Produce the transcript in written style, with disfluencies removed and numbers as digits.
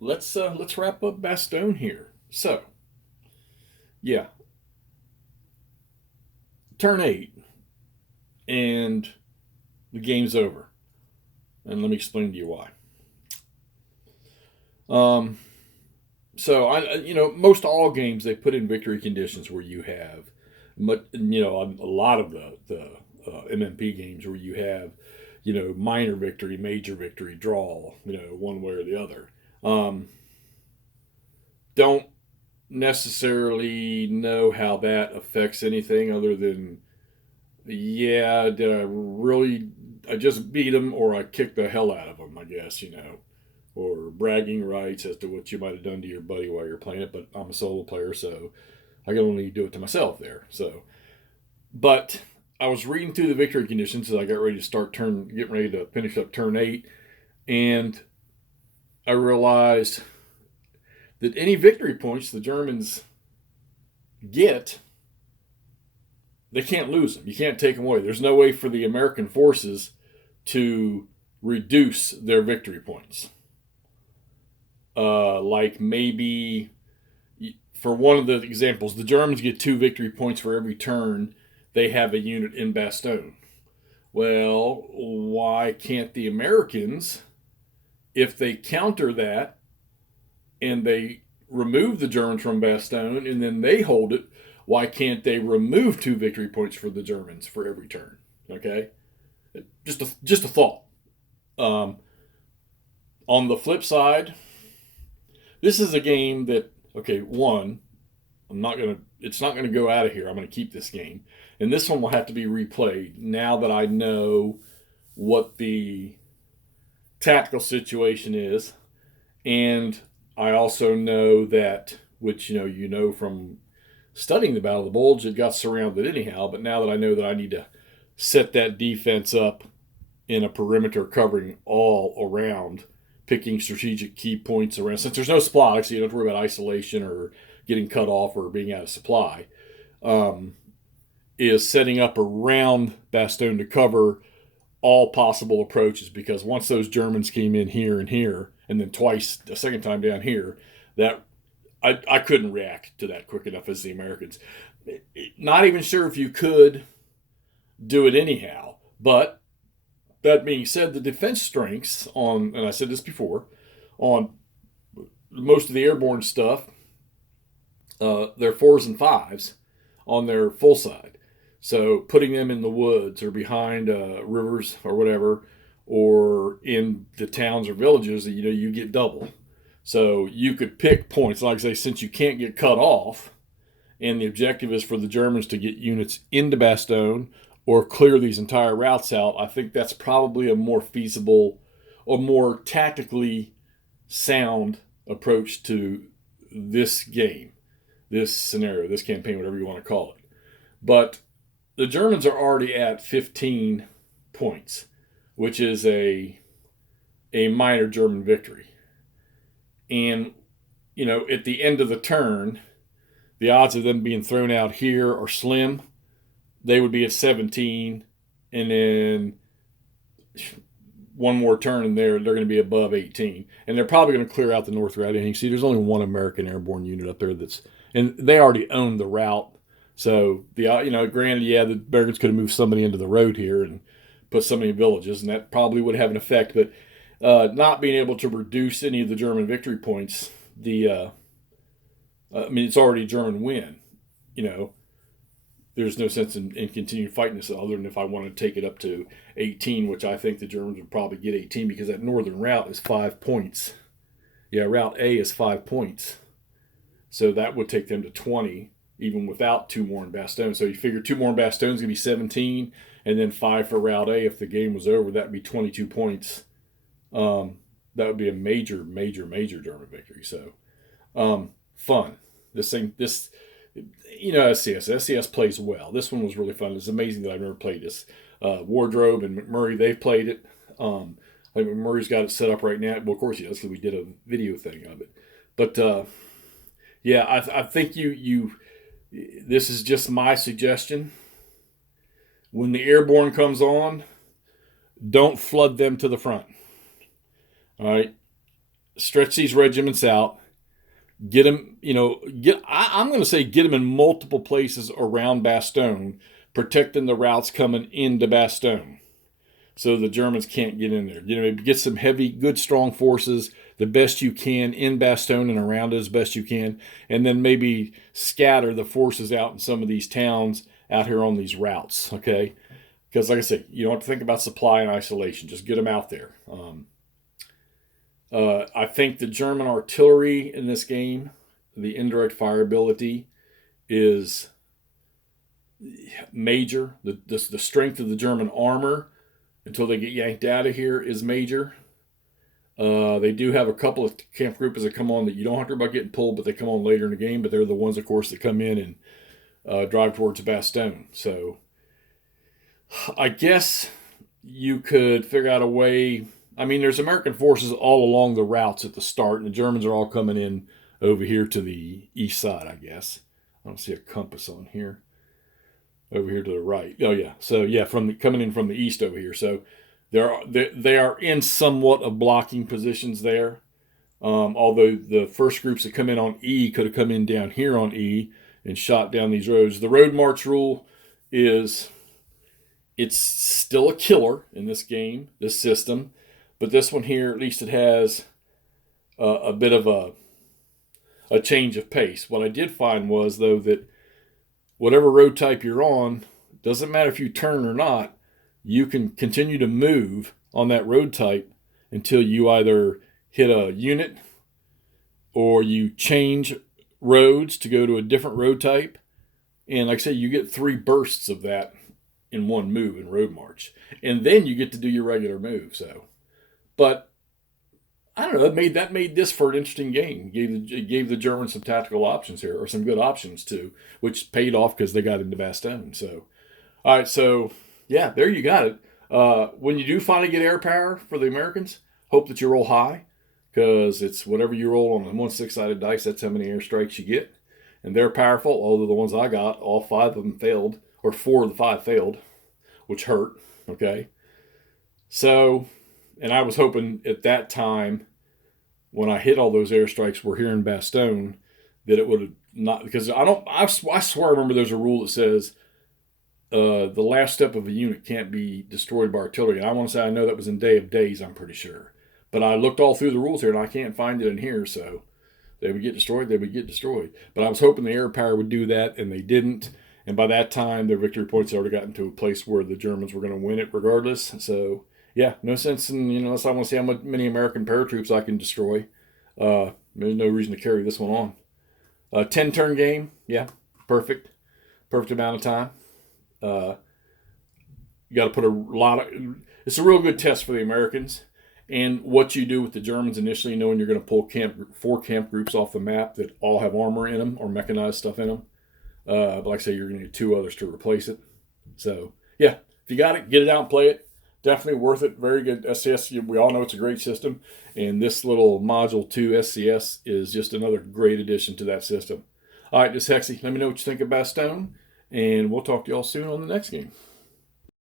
let's wrap up Bastogne here. So, yeah, turn 8 and the game's over. And let me explain to you why. Um, most all games they put in victory conditions where you have, a lot of the MMP games where you have, minor victory, major victory, draw, one way or the other. Um, don't necessarily know how that affects anything other than, yeah, did I really, I just beat them or I kicked the hell out of them, I guess, or bragging rights as to what you might have done to your buddy while you're playing it. But I'm a solo player, so I can only do it to myself there. So, but I was reading through the victory conditions as I got ready to getting ready to finish up turn 8, and I realized that any victory points the Germans get, they can't lose them. You can't take them away. There's no way for the American forces to reduce their victory points. Like maybe for one of the examples, the Germans get 2 victory points for every turn they have a unit in Bastogne. Well, why can't the Americans, if they counter that and they remove the Germans from Bastogne and then they hold it, why can't they remove 2 victory points for the Germans for every turn? Okay, just a thought. Um, on the flip side, this is a game that, okay, one, it's not gonna go out of here. I'm gonna keep this game, and this one will have to be replayed now that I know what the tactical situation is, and I also know that, which from studying the Battle of the Bulge, it got surrounded anyhow. But now that I know that I need to set that defense up in a perimeter covering all around, picking strategic key points around. Since there's no supply, so you don't have to worry about isolation or getting cut off or being out of supply, um, is setting up around Bastogne to cover all possible approaches. Because once those Germans came in here and then twice, a second time down here, that I couldn't react to that quick enough as the Americans. Not even sure if you could do it anyhow. But that being said, the defense strengths on, and I said this before, on most of the airborne stuff, they're 4s and 5s on their full side. So putting them in the woods or behind rivers or whatever, or in the towns or villages, you get double. So you could pick points. Like I say, since you can't get cut off, and the objective is for the Germans to get units into Bastogne or clear these entire routes out, I think that's probably a more feasible or more tactically sound approach to this game, this scenario, this campaign, whatever you want to call it. But the Germans are already at 15 points, which is a minor German victory. And, at the end of the turn, the odds of them being thrown out here are slim. They would be at 17, and then one more turn and they're going to be above 18. And they're probably going to clear out the North Route anyway. See, there's only one American airborne unit up there and they already own the route. So, granted, yeah, the Americans could have moved somebody into the road here and put somebody in villages, and that probably would have an effect. But not being able to reduce any of the German victory points, it's already a German win. There's no sense in continuing fighting this other than if I want to take it up to 18, which I think the Germans would probably get 18 because that northern route is 5 points. Yeah, Route A is 5 points. So that would take them to 20, even without 2 more in Bastogne. So you figure 2 more in Bastogne is going to be 17, and then 5 for Route A. If the game was over, that would be 22 points. That would be a major, major, major German victory. So fun. SCS plays well. This one was really fun. It's amazing that I've never played this. Wardrobe and McMurray, they've played it. I think McMurray's got it set up right now. Well, of course he does, because we did a video thing of it. But I think this is just my suggestion. When the airborne comes on, don't flood them to the front. All right. stretch these regiments out, get them, I'm going to say get them in multiple places around Bastogne, protecting the routes coming into Bastogne, so the Germans can't get in there. Get some heavy, good, strong forces, the best you can in Bastogne and around it as best you can, and then maybe scatter the forces out in some of these towns out here on these routes, okay? Because like I said, you don't have to think about supply and isolation. Just get them out there. I think the German artillery in this game, the indirect fire ability, is major. The strength of the German armor until they get yanked out of here is major. They do have a couple of camp groupers that come on that you don't have to worry about getting pulled, but they come on later in the game. But they're the ones, of course, that come in and drive towards Bastogne. So I guess you could figure out a way. I mean, there's American forces all along the routes at the start, and the Germans are all coming in over here to the east side, I guess. I don't see a compass on here. Over here to the right. Oh, yeah. So, yeah, coming in from the east over here. So, they are in somewhat of blocking positions there. Although the first groups that come in on E could have come in down here on E and shot down these roads. The road march rule it's still a killer in this game, this system. But this one here, at least it has a bit of a change of pace. What I did find was, though, that whatever road type you're on, doesn't matter if you turn or not, you can continue to move on that road type until you either hit a unit or you change roads to go to a different road type. And like I say, you get 3 bursts of that in one move in road march. And then you get to do your regular move. But I don't know. That made this for an interesting game. It gave the Germans some tactical options here, or some good options too, which paid off because they got into Bastogne. So, all right. So, yeah, there you got it. When you do finally get air power for the Americans, hope that you roll high, because it's whatever you roll on the 1 6-sided dice. That's how many airstrikes you get, and they're powerful. Although the ones I got, all 5 of them failed, or 4 of the 5 failed, which hurt. Okay. So, and I was hoping at that time, when I hit all those airstrikes were here in Bastogne, that it would have not, because I swear I remember there's a rule that says the last step of a unit can't be destroyed by artillery. And I want to say I know that was in Day of Days, I'm pretty sure. But I looked all through the rules here and I can't find it in here, so they would get destroyed, But I was hoping the air power would do that, and they didn't. And by that time, their victory points had already gotten to a place where the Germans were going to win it regardless. So, yeah, no sense in, unless I want to see how many American paratroops I can destroy. There's no reason to carry this one on. 10-turn game, yeah, perfect amount of time. You got to put it's a real good test for the Americans, and what you do with the Germans initially, knowing you're going to pull 4 camp groups off the map that all have armor in them or mechanized stuff in them. But like I say, you're going to need 2 others to replace it. So, yeah, if you got it, get it out and play it. Definitely worth it. Very good SCS. We all know it's a great system. And this little Module 2 SCS is just another great addition to that system. All right, this is Hexy. Let me know what you think of Bastogne. And we'll talk to y'all soon on the next game.